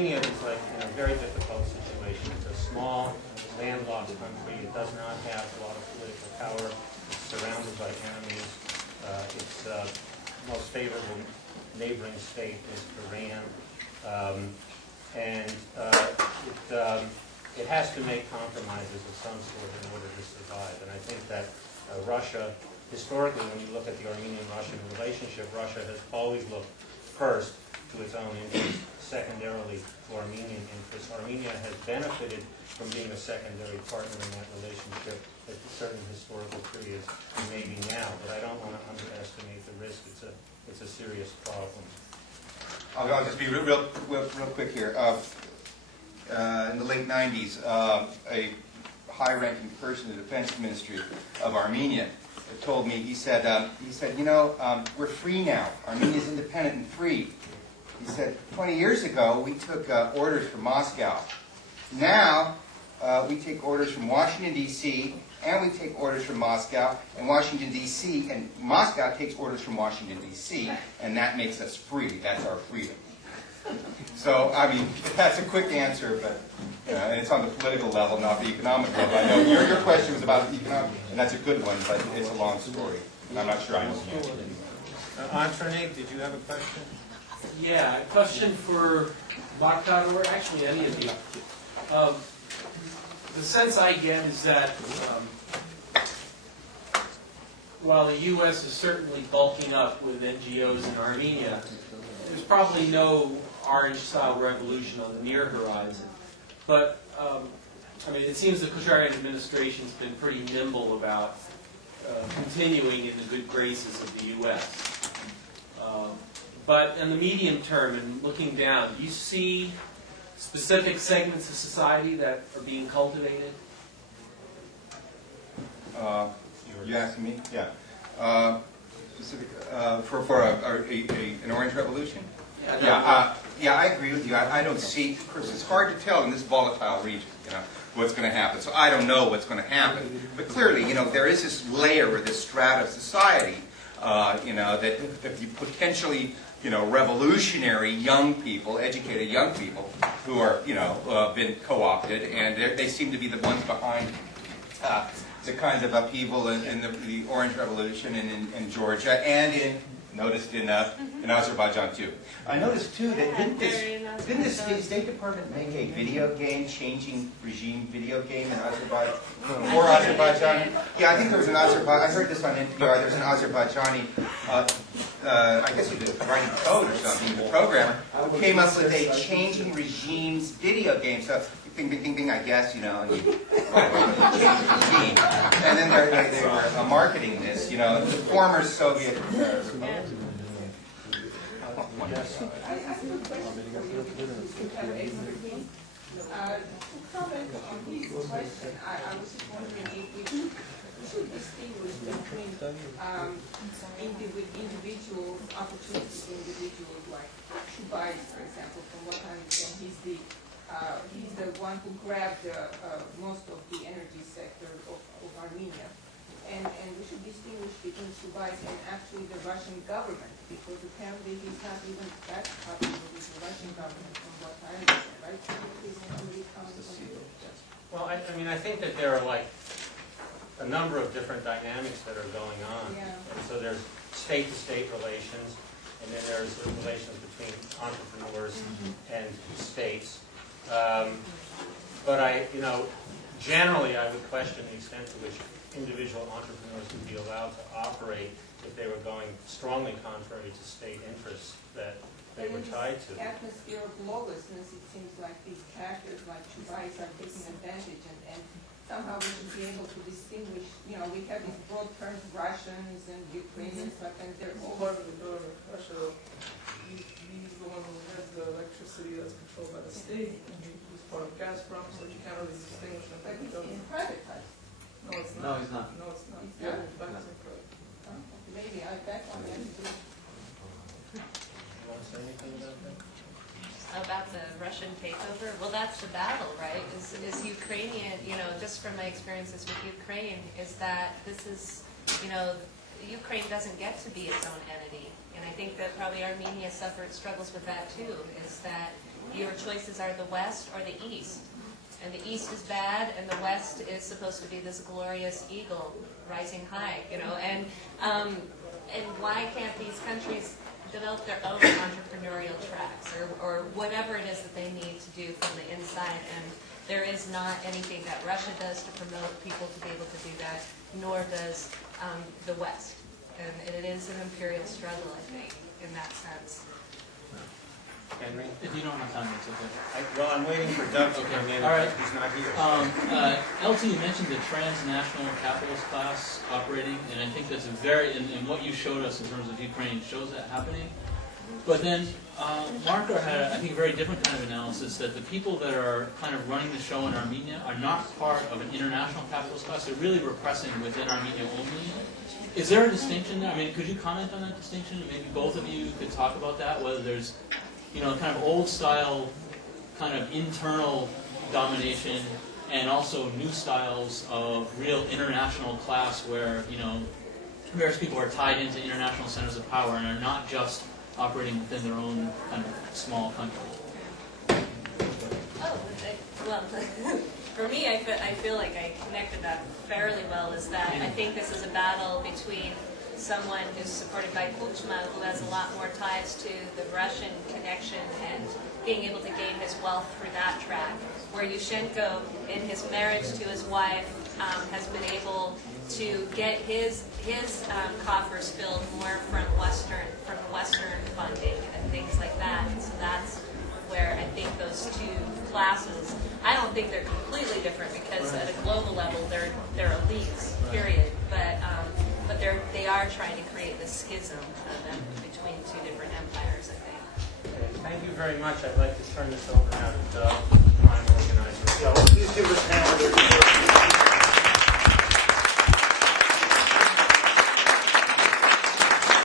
Armenia is like in a very difficult situation. It's a small, landlocked country. It does not have a lot of political power. It's surrounded by enemies. Its most favorable neighboring state is Iran. It has to make compromises of some sort in order to survive. And I think that Russia, historically, when you look at the Armenian-Russian relationship, Russia has always looked first to its own interests, secondarily to Armenian interests. Armenia has benefited from being a secondary partner in that relationship at certain historical periods, and maybe now, but I don't want to underestimate the risk. It's a serious problem. I'll just be real quick here. In the late 90s, a high-ranking person in the defense ministry of Armenia told me, he said, you know, we're free now. Armenia's independent and free. He said, 20 years ago, we took orders from Moscow. Now, we take orders from Washington, D.C., and we take orders from Moscow, and Washington, D.C., and Moscow takes orders from Washington, D.C., and that makes us free. That's our freedom. So, I mean, that's a quick answer, but and it's on the political level, not the economic level. I know your question was about the economic, and that's a good one, but it's a long story. I'm not sure I know the answer. Anthony, did you have a question? Yeah, a question for Bakhtar, or actually any of you. The sense I get is that while the U.S. is certainly bulking up with NGOs in Armenia, there's probably no orange-style revolution on the near horizon. But, I mean, it seems the Kocharyan administration's been pretty nimble about continuing in the good graces of the U.S. But in the medium term, and looking down, do you see specific segments of society that are being cultivated? You asking me? Yeah. Specific for an orange revolution? Yeah, I agree with you. I don't see. Of course, it's hard to tell in this volatile region, what's going to happen. So I don't know what's going to happen. But clearly, there is this layer or this strata of society, that you potentially, revolutionary young people, educated young people, who are, been co-opted, and they seem to be the ones behind the kinds of upheaval in the Orange Revolution and in Georgia, and noticed in Azerbaijan too. I noticed too that didn't the State Department make a video game, changing regime video game in Azerbaijan? For Azerbaijan? Yeah, I think there was an Azerbaijan. I heard this on NPR. There's an Azerbaijani, I guess he was writing code or something, the programmer, who came up with a changing regimes video game. So bing, bing, bing, bing, I guess, and you change the regime. And then they were marketing this, the former Soviet. Yes. I have a question for you because you have everything. To comment on his question, I was just wondering if we should distinguish between individuals, opportunity individuals like Chubais, for example, from what I understand, he's the one who grabbed most of the energy sector of Armenia. And we should distinguish between Chubais and actually the Russian government, because apparently he's not even that popular with the Russian government from what I understand, right? So please somebody comment on that. Well, I mean, I think that there are like a number of different dynamics that are going on. Yeah. And so there's state-to-state relations, and then there's the relations between entrepreneurs and states. But generally I would question the extent to which individual entrepreneurs would be allowed to operate if they were going strongly contrary to state interests that they were tied to. In this atmosphere of lawlessness, it seems like these characters like Chubais are taking advantage, and somehow we should be able to distinguish, we have these broad terms, Russians and Ukrainians, but then they're all part of the government. Russia, he's the one who has the electricity that's controlled by the state, and he's part of Gazprom, so you can't really distinguish them. But he's privatized. No, it's not. No, he's not. No, it's not. It's Yeah, not. it's back to private. Maybe that one has to do. You want to say anything about that? About the Russian takeover? Well, that's the battle, right? Is Ukrainian, just from my experiences with Ukraine, is that this is, Ukraine doesn't get to be its own entity. And I think that probably Armenia struggles with that too, is that your choices are the West or the East. And the East is bad, and the West is supposed to be this glorious eagle rising high, you know. And why can't these countries develop their own entrepreneurial tracks or whatever it is that they need to do from the inside? And there is not anything that Russia does to promote people to be able to do that, nor does the West. And it is an imperial struggle, I think, in that sense. Henry? If you don't have time, it's okay. Well, I'm waiting for Doug to come in. All right. He's not here. LT, you mentioned the transnational capitalist class operating, and I think that's a very, and what you showed us in terms of Ukraine shows that happening. But then Marco had, I think, a very different kind of analysis, that the people that are kind of running the show in Armenia are not part of an international capitalist class. They're really repressing within Armenia only. Is there a distinction there? I mean, could you comment on that distinction? Maybe both of you could talk about that, whether there's, you know, kind of old style, kind of internal domination, and also new styles of real international class where, you know, various people are tied into international centers of power and are not just operating within their own kind of small country. Oh, well, for me, I feel like I connected that fairly well, is that I think this is a battle between someone who's supported by Kuchma, who has a lot more ties to the Russian connection and being able to gain his wealth through that track, where Yushchenko, in his marriage to his wife, has been able to get his coffers filled more from Western funding and things like that. And so that's where I think those two classes, I don't think they're completely different, because at a global level they're elites, period. But they are trying to create this schism between two different empires, I think. Okay, thank you very much. I'd like to turn this over now to Doug, the prime organizer. So